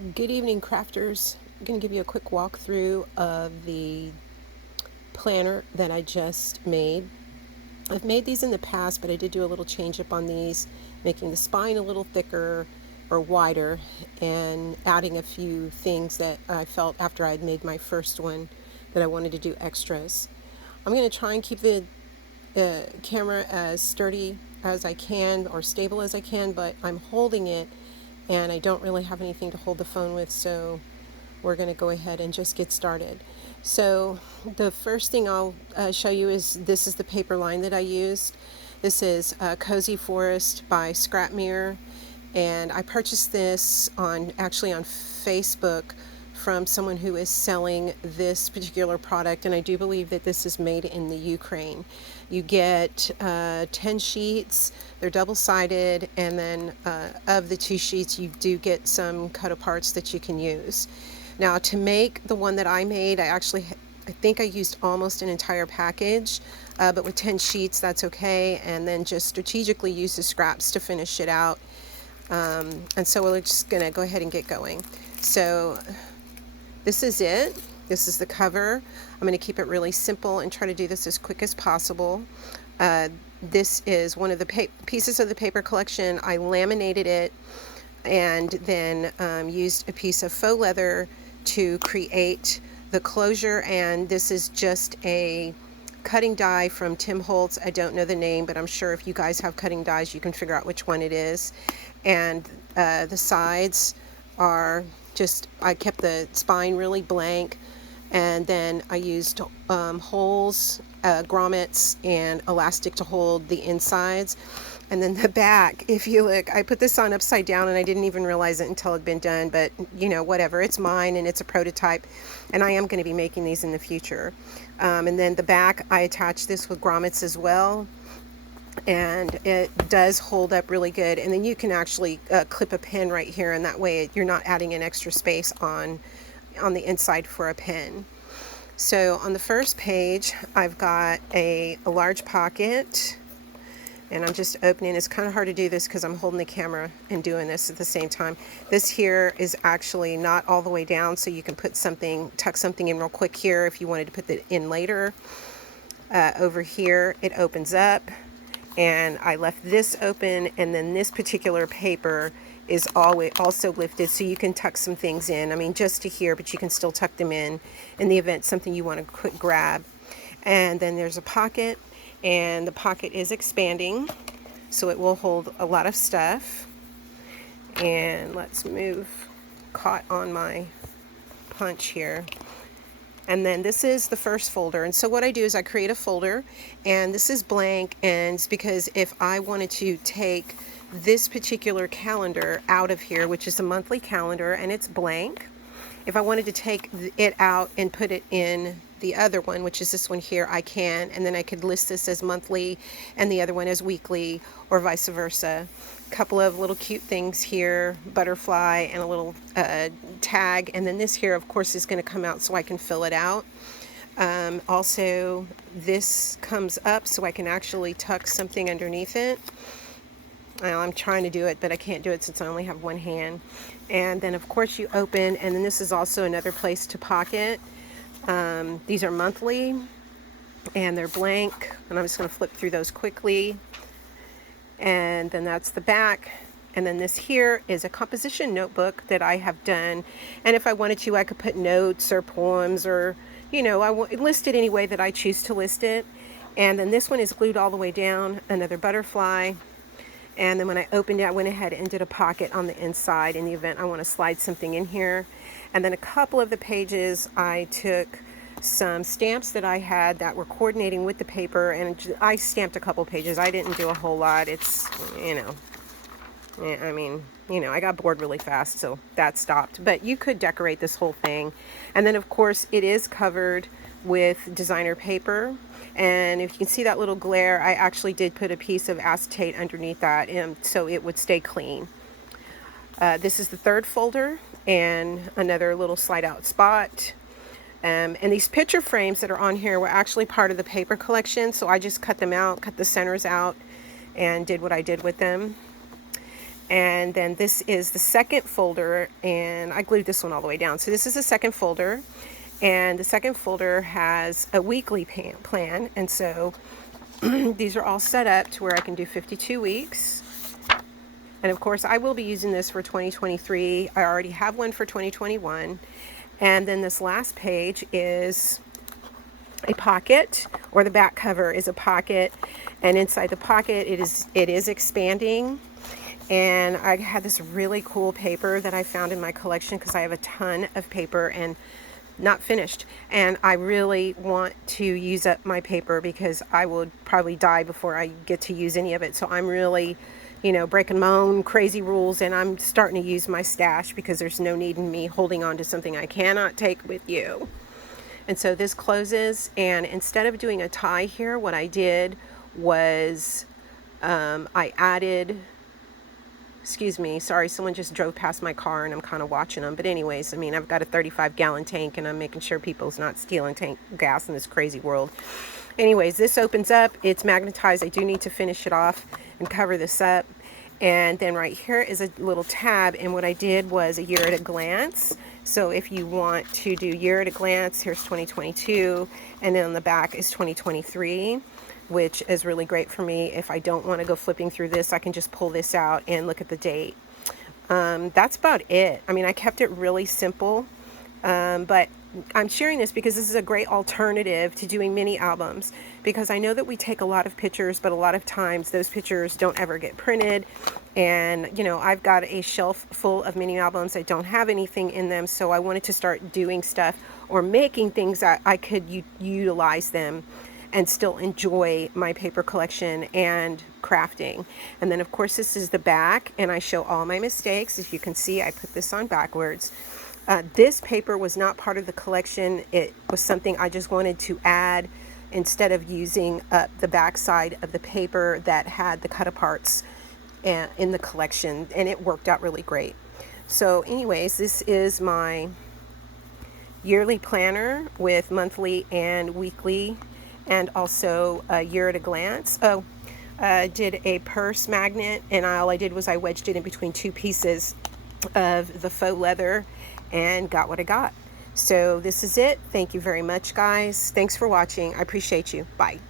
Good evening, crafters. I'm going to give you a quick walkthrough of the planner that I just made. I've made these in the past, but I did do a little change up on these, making the spine a little thicker or wider and adding a few things that I felt after I'd made my first one that I wanted to do extras. I'm going to try and keep the camera as sturdy as I can or stable as I can, but I'm holding it and I don't really have anything to hold the phone with, so we're going to go ahead and just get started. So the first thing I'll show you is this is the paper line that I used. This is Cozy Forest by Scrapmir, and I purchased this actually on Facebook from someone who is selling this particular product, and I do believe that this is made in the Ukraine. You get 10 sheets, they're double-sided, and then of the 2 sheets you do get some cut aparts that you can use. Now, to make the one that I made, I think I used almost an entire package, but with 10 sheets that's okay, and then just strategically use the scraps to finish it out. And so we're just going to go ahead and get going. So this is it. This is the cover. I'm going to keep it really simple and try to do this as quick as possible. This is one of the pieces of the paper collection. I laminated it and then used a piece of faux leather to create the closure, and this is just a cutting die from Tim Holtz. I don't know the name, but I'm sure if you guys have cutting dies you can figure out which one it is. And the sides are just, I kept the spine really blank, and then I used holes, grommets, and elastic to hold the insides. And then the back, if you look, I put this on upside down and I didn't even realize it until it'd been done, but you know, whatever, it's mine and it's a prototype, and I am going to be making these in the future. And then the back, I attached this with grommets as well, and it does hold up really good. And then you can actually clip a pin right here, and that way you're not adding an extra space on the inside for a pin. So on the first page, I've got a large pocket, and I'm just opening. It's kind of hard to do this because I'm holding the camera and doing this at the same time. This here is actually not all the way down, so you can put something, tuck something in real quick here if you wanted to put it in later. Over here, it opens up, and I left this open, and then this particular paper is always also lifted, so you can tuck some things in. I mean, just to here, but you can still tuck them in the event something you want to quick grab. And then there's a pocket, and the pocket is expanding, so it will hold a lot of stuff. And let's move, caught on my punch here. And then this is the first folder. And so what I do is I create a folder, and this is blank, and it's because if I wanted to take this particular calendar out of here, which is a monthly calendar, and it's blank, if I wanted to take it out and put it in the other one, which is this one here, I can, and then I could list this as monthly and the other one as weekly, or vice versa. A couple of little cute things here, butterfly and a little tag, and then this here of course is going to come out so I can fill it out. Also, this comes up so I can actually tuck something underneath it. Well, I'm trying to do it, but I can't do it since I only have one hand. And then of course you open, and then this is also another place to pocket. These are monthly, and they're blank, and I'm just going to flip through those quickly. And then that's the back. And then this here is a composition notebook that I have done, and if I wanted to, I could put notes or poems, or you know, list it any way that I choose to list it. And then this one is glued all the way down, another butterfly. And then when I opened it, I went ahead and did a pocket on the inside in the event I want to slide something in here. And then a couple of the pages, I took some stamps that I had that were coordinating with the paper, and I stamped a couple pages. I didn't do a whole lot. It's, you know, I mean, you know, I got bored really fast, so that stopped. But you could decorate this whole thing. And then, of course, it is covered with designer paper. And if you can see that little glare, I actually did put a piece of acetate underneath that, and so it would stay clean. This is the third folder, and another little slide out spot. And these picture frames that are on here were actually part of the paper collection, so I just cut them out, cut the centers out, and did what I did with them. And then this is the second folder, and I glued this one all the way down. So this is the second folder, and the second folder has a weekly plan. And so these are all set up to where I can do 52 weeks. And of course, I will be using this for 2023. I already have one for 2021. And then this last page is a pocket, or the back cover is a pocket. And inside the pocket, it is expanding. And I had this really cool paper that I found in my collection because I have a ton of paper and not finished. And I really want to use up my paper because I would probably die before I get to use any of it. So I'm really, breaking my own crazy rules, and I'm starting to use my stash because there's no need in me holding on to something I cannot take with you. And so this closes, and instead of doing a tie here, what I did was I added, excuse me, sorry, someone just drove past my car and I'm kind of watching them. But anyways, I mean, I've got a 35-gallon tank and I'm making sure people's not stealing tank gas in this crazy world. Anyways, this opens up, it's magnetized. I do need to finish it off and cover this up. And then right here is a little tab, and what I did was a year at a glance. So if you want to do year at a glance, here's 2022, and then on the back is 2023, which is really great for me. If I don't want to go flipping through this, I can just pull this out and look at the date. That's about it. I mean, I kept it really simple, but I'm sharing this because this is a great alternative to doing mini albums, because I know that we take a lot of pictures, but a lot of times those pictures don't ever get printed. And I've got a shelf full of mini albums that don't have anything in them, so I wanted to start doing stuff or making things that I could utilize them and still enjoy my paper collection and crafting. And then of course this is the back, and I show all my mistakes. If you can see, I put this on backwards. This paper was not part of the collection. It was something I just wanted to add instead of using up the back side of the paper that had the cut-aparts in the collection, and it worked out really great. So anyways, this is my yearly planner with monthly and weekly, and also a year at a glance. Did a purse magnet, and all I did was I wedged it in between two pieces of the faux leather and got what I got. So this is it. Thank you very much, guys. Thanks for watching. I appreciate you. Bye.